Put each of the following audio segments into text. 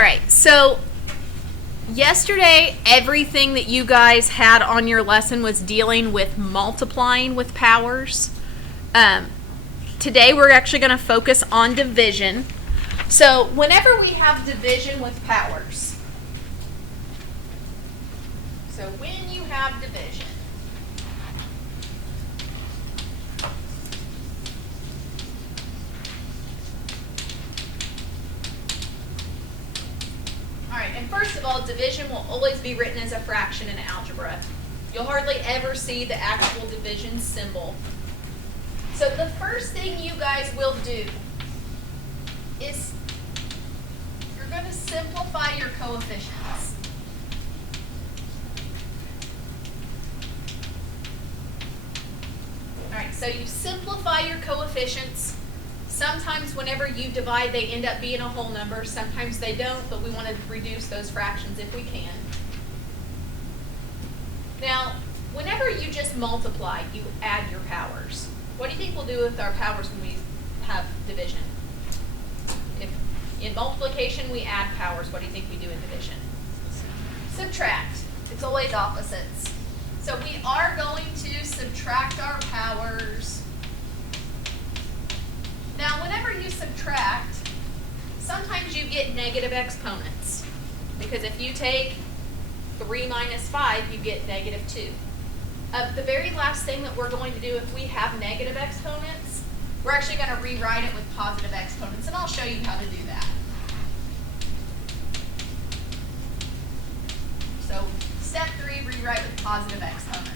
right, so yesterday everything that you guys had on your lesson was dealing with multiplying with powers. Today we're actually going to focus on division. So whenever we have division with powers, so when you have division, all right, and first of all, division will always be written as a fraction in algebra. You'll hardly ever see the actual division symbol. So the first thing you guys will do is you're going to simplify your coefficients. All right, so you simplify your coefficients. Sometimes whenever you divide, they end up being a whole number. Sometimes they don't, but we want to reduce those fractions if we can. Now, whenever you just multiply, you add your powers. What do you think we'll do with our powers when we have division? If in multiplication we add powers, what do you think we do in division? Subtract. It's always opposites. So we are going to subtract our powers. Now, whenever you subtract, sometimes you get negative exponents. Because if you take 3 minus 5, you get negative 2. The very last thing that we're going to do if we have negative exponents, we're actually going to rewrite it with positive exponents, and I'll show you how to do that. So, step 3, rewrite with positive exponents.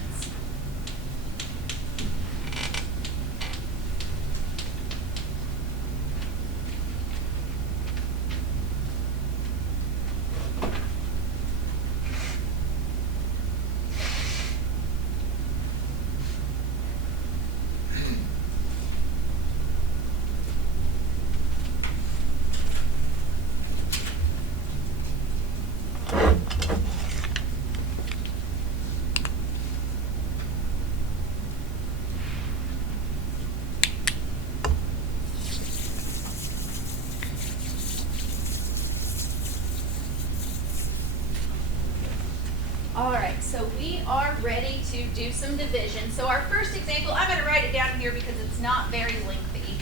All right, so we are ready to do some division. So our first example, I'm going to write it down here because it's not very lengthy.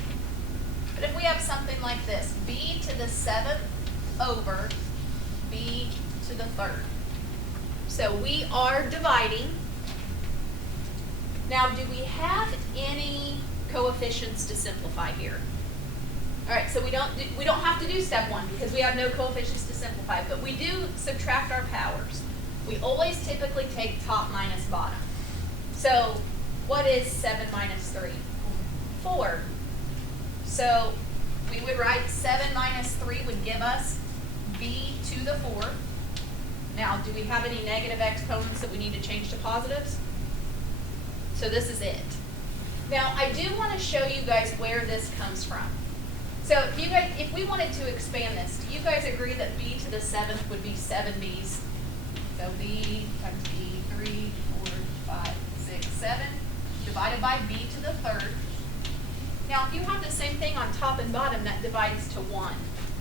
But if we have something like this, b to the 7th over b to the 3rd. So we are dividing. Now, do we have any coefficients to simplify here? All right, so we don't have to do step 1 because we have no coefficients to simplify, but we do subtract our powers. We always typically take top minus bottom. So what is 7 minus 3? 4. So we would write 7 minus 3 would give us b to the 4th. Now, do we have any negative exponents that we need to change to positives? So this is it. Now, I do want to show you guys where this comes from. So if we wanted to expand this, do you guys agree that b to the 7th would be 7 b's? So b times b, 3, 4, 5, 6, 7, divided by b to the 3rd. Now, if you have the same thing on top and bottom, that divides to 1.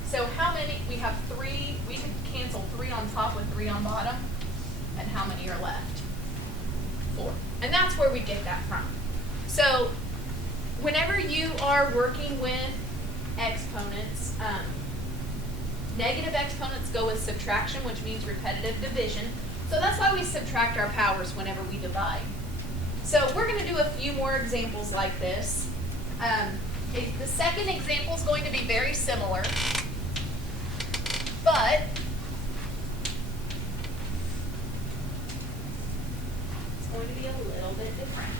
So how many, we have 3, we could cancel 3 on top with 3 on bottom, and how many are left? 4. And that's where we get that from. So whenever you are working with exponents, negative exponents go with subtraction, which means repetitive division. So that's why we subtract our powers whenever we divide. So we're going to do a few more examples like this. The second example is going to be very similar, but it's going to be a little bit different.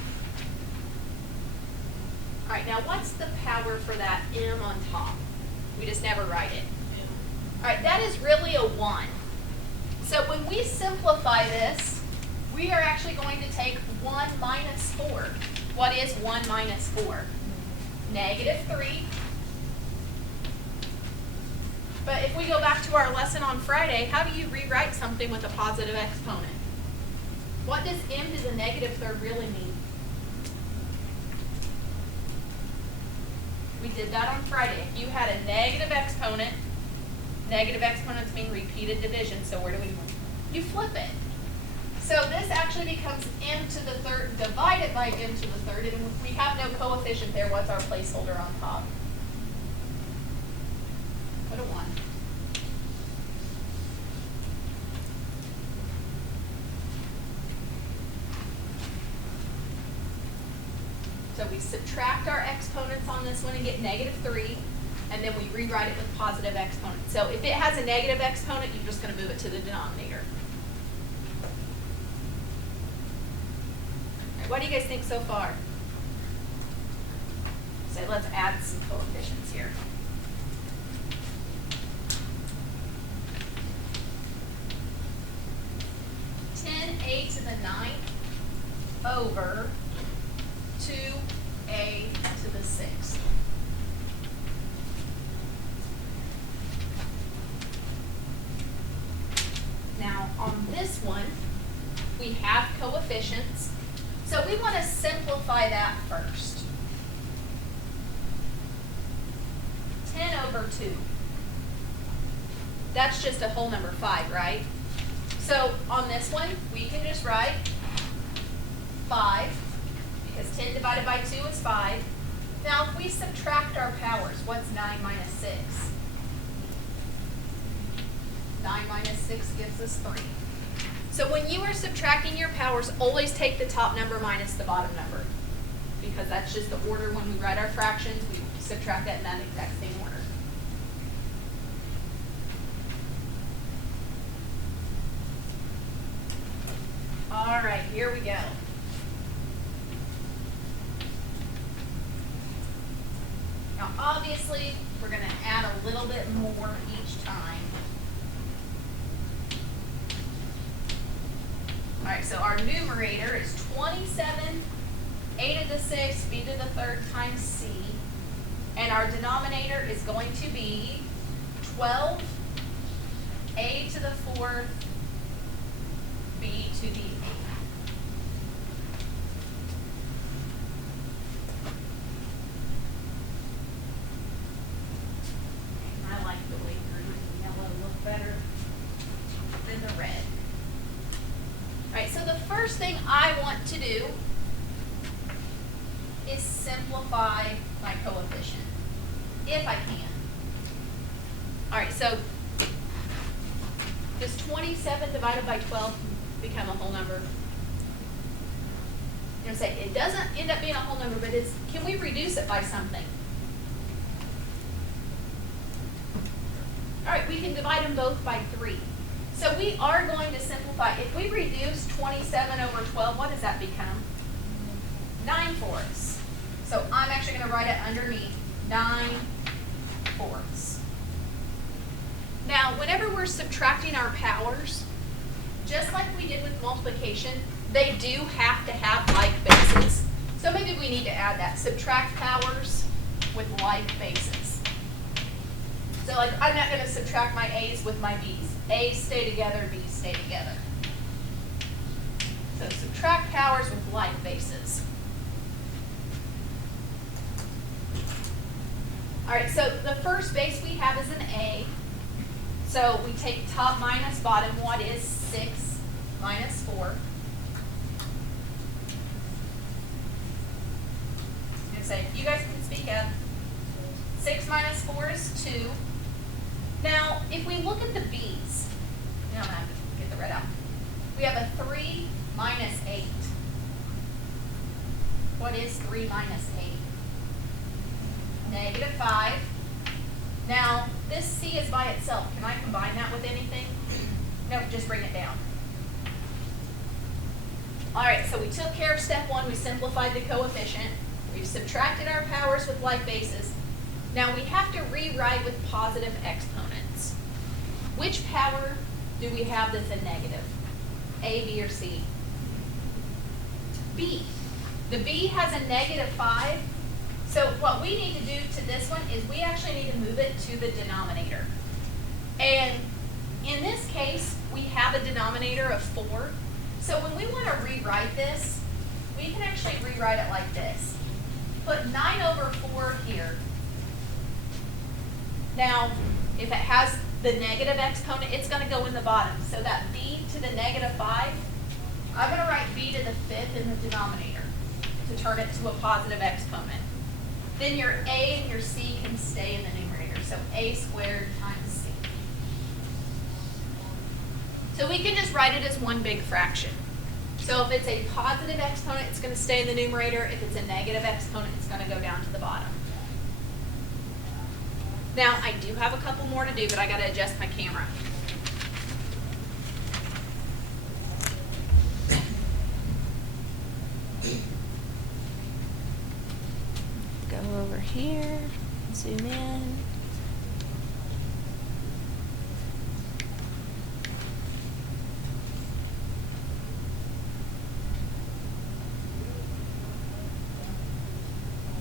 All right, now what's the power for that m on top? We just never write it. All right, that is really a 1. So when we simplify this, we are actually going to take 1 minus 4. What is 1 minus 4? Negative 3. But if we go back to our lesson on Friday, how do you rewrite something with a positive exponent? What does m to the negative 3rd really mean? We did that on Friday. If you had a negative exponent, Negative exponents mean repeated division, so where do we, you flip it. So this actually becomes m to the third divided by m to the third, and if we have no coefficient there, what's our placeholder on top? Put a 1. So we subtract our exponents on this one and get -3, and then we rewrite it with positive exponents. So if it has a negative exponent, you're just going to move it to the denominator. All right, what do you guys think so far? So let's add some coefficients here. A to the 9th over 2a to the 6th. Now on this one, we have coefficients, so we want to simplify that first. 10 over 2. That's just a whole number 5, right? So on this one, we can just write 5, because 10 divided by 2 is 5. Now if we subtract our powers, what's 9 minus 6? 9 minus 6 gives us 3. So when you are subtracting your powers, always take the top number minus the bottom number, because that's just the order when we write our fractions, we subtract that in that exact same order. All right, here we go. Now, obviously, we're going to add a little bit more each time. All right, so our numerator is 27, a to the 6th, b to the 3rd times c. And our denominator is going to be 12, a to the 4th, b to the 8th. I like the way green and yellow look better than the red. All right, so the first thing I want to do is simplify my coefficient, if I can. All right, so does 27 divided by 12 become a whole number? You know, say it doesn't end up being a whole number, but can we reduce it by something? All right, we can divide them both by 3. So we are going to simplify. If we reduce 27 over 12, what does that become? 9/4. So I'm actually going to write it underneath 9/4. Now, whenever we're subtracting our powers, just like we did with multiplication, they do have to have like bases. So maybe we need to add that. Subtract powers with like bases. So like I'm not going to subtract my A's with my B's. A's stay together, B's stay together. So subtract powers with like bases. All right, so the first base we have is an A. So we take top minus bottom. What is 6 minus 4? And say, you guys can speak up. 6 minus 4 is 2. Now, if we look at the B's, now I'm going to have to get the red out. We have a 3 minus 8. What is 3 minus 8? -5. Now, this C is by itself. Can I combine that with anything? Nope, just bring it down. All right, so we took care of step 1. We simplified the coefficient. We've subtracted our powers with like bases. Now we have to rewrite with positive exponents. Which power do we have that's a negative? A, B, or C? B. The B has a -5. So what we need to do to this one is we actually need to move it to the denominator. And in this case, we have a denominator of 4. So when we want to rewrite this, we can actually rewrite it like this. Put 9 over 4 here. Now, if it has the negative exponent, it's going to go in the bottom. So that b to the negative 5, I'm going to write b to the 5th in the denominator to turn it to a positive exponent. Then your a and your c can stay in the numerator. So a squared times c. So we can just write it as one big fraction. So if it's a positive exponent, it's going to stay in the numerator. If it's a negative exponent, it's going to go down to the bottom. Now, I do have a couple more to do, but I got to adjust my camera. Go over here, zoom in.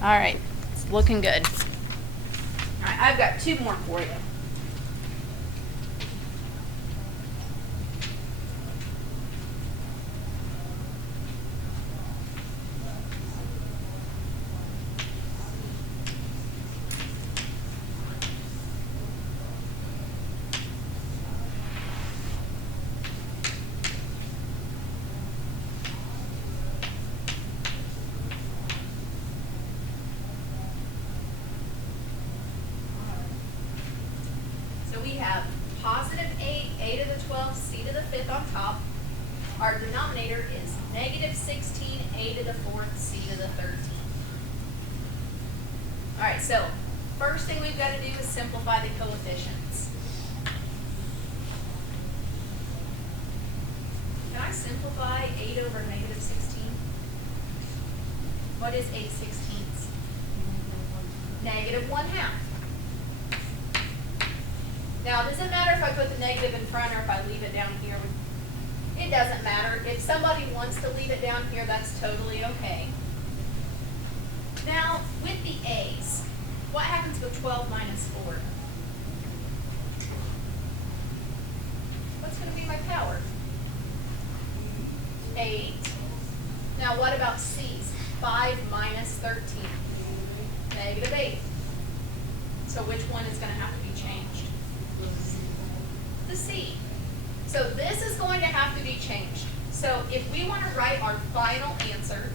All right, it's looking good. All right, I've got 2 more for you. We have positive 8, a to the 12th, c to the 5th on top. Our denominator is negative 16, a to the 4th, c to the 13th. All right, so first thing we've got to do is simplify the coefficients. Can I simplify 8 over negative 16? What is 8/16? Negative 1/2. Now, does it matter if I put the negative in front or if I leave it down here? It doesn't matter. If somebody wants to leave it down here, that's totally okay. Now, with the a's, what happens with 12 minus 4? What's going to be my power? 8. Now, what about c's? 5 minus 13. Negative 8. So which one is going to have to be changed? The c. So this is going to have to be changed. So if we want to write our final answer,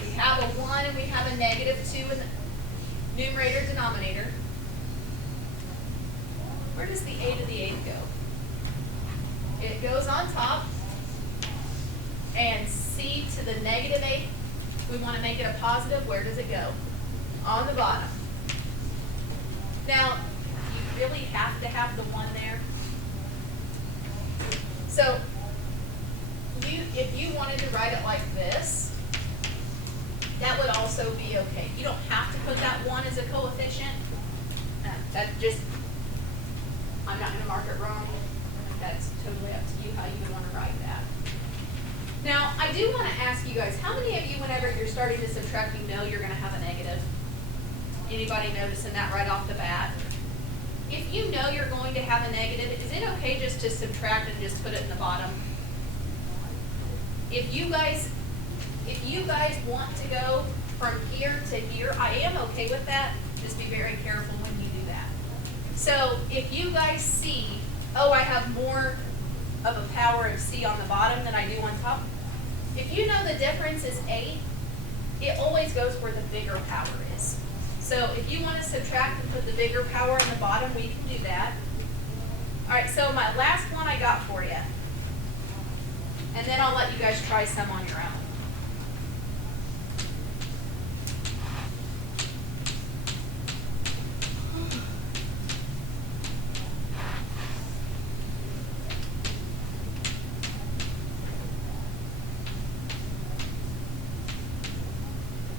we have a 1 and we have a negative 2 in the numerator denominator. Where does the a to the 8th go? It goes on top. And c to the negative 8th, we want to make it a positive. Where does it go? On the bottom. Now, you really have to have the 1 there. So, if you wanted to write it like this, that would also be okay. You don't have to put that 1 as a coefficient. That just, I'm not going to mark it wrong. That's totally up to you how you would want to write that. Now, I do want to ask you guys, how many of you, whenever you're starting to subtract, you know you're going to have a negative? Anybody noticing that right off the bat? If you know you're going to have a negative, is it okay just to subtract and just put it in the bottom? If you guys want to go from here to here, I am okay with that. Just be very careful when you do that. So if you guys see, oh, I have more of a power of c on the bottom than I do on top. If you know the difference is 8, it always goes where the bigger power is. So if you want to subtract and put the bigger power on the bottom, we can do that. All right, so my last one I got for you. And then I'll let you guys try some on your own.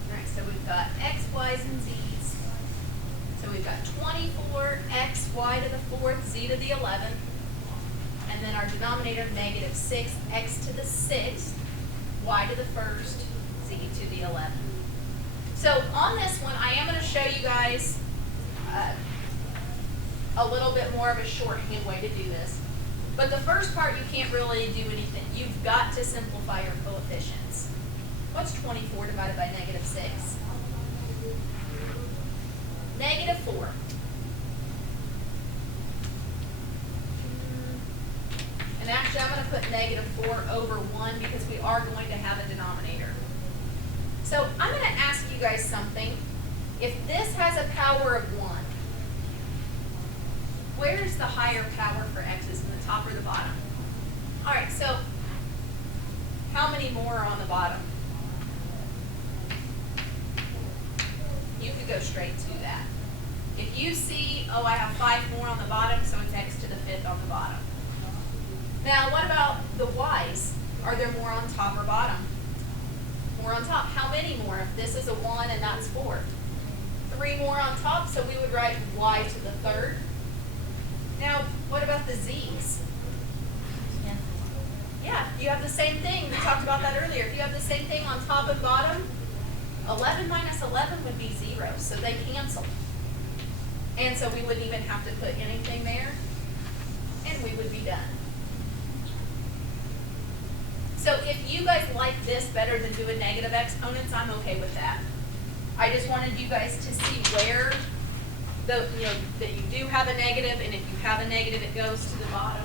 All right, so we've got x, y's, and z's. So we've got 24, x, y to the 4th, z to the 11th. And then our denominator, negative 6, x to the 6th, y to the 1st, z to the 11th. So on this one, I am going to show you guys a little bit more of a shorthand way to do this. But the first part, you can't really do anything. You've got to simplify your coefficients. What's 24 divided by negative 6? Negative 4. actually I'm going to put negative 4 over 1 because we are going to have a denominator. So I'm going to ask you guys something. If this has a power of 1, where's the higher power for x's, in the top or the bottom? All right, so how many more are on the bottom? You could go straight to that. If you see, oh, I have 5 more on the bottom, so it's x to the 5th on the bottom. Now, what about the y's? Are there more on top or bottom? More on top. How many more? If this is a 1 and that's 4. 3 more on top, so we would write y to the 3rd. Now, what about the z's? Yeah, you have the same thing. We talked about that earlier. If you have the same thing on top and bottom, 11 minus 11 would be 0, so they cancel. And so we wouldn't even have to put anything there, and we would be done. So if you guys like this better than doing negative exponents, I'm okay with that. I just wanted you guys to see where that you do have a negative, and if you have a negative, it goes to the bottom.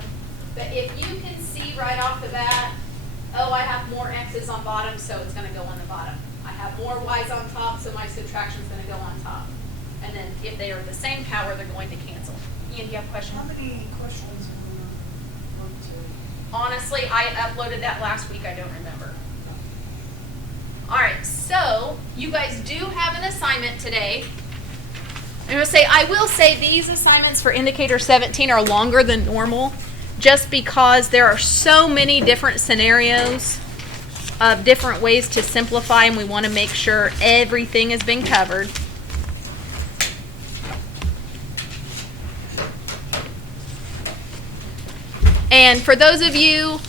But if you can see right off the bat, oh, I have more x's on bottom, so it's going to go on the bottom. I have more y's on top, so my subtraction is going to go on top. And then if they are the same power, they're going to cancel. Ian, do you have a question? How many questions are we going to? Honestly, I uploaded that last week. I don't remember. All right, so you guys do have an assignment today. I will say these assignments for Indicator 17 are longer than normal just because there are so many different scenarios of different ways to simplify, and we want to make sure everything has been covered. And for those of you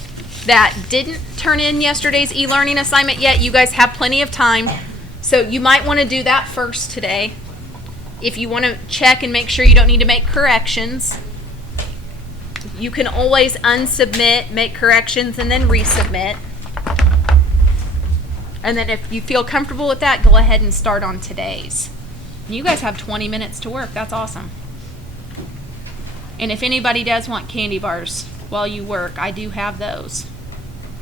that didn't turn in yesterday's e-learning assignment yet, you guys have plenty of time. So you might want to do that first today. If you want to check and make sure you don't need to make corrections, you can always unsubmit, make corrections, and then resubmit. And then if you feel comfortable with that, go ahead and start on today's. You guys have 20 minutes to work. That's awesome. And if anybody does want candy bars while you work, I do have those.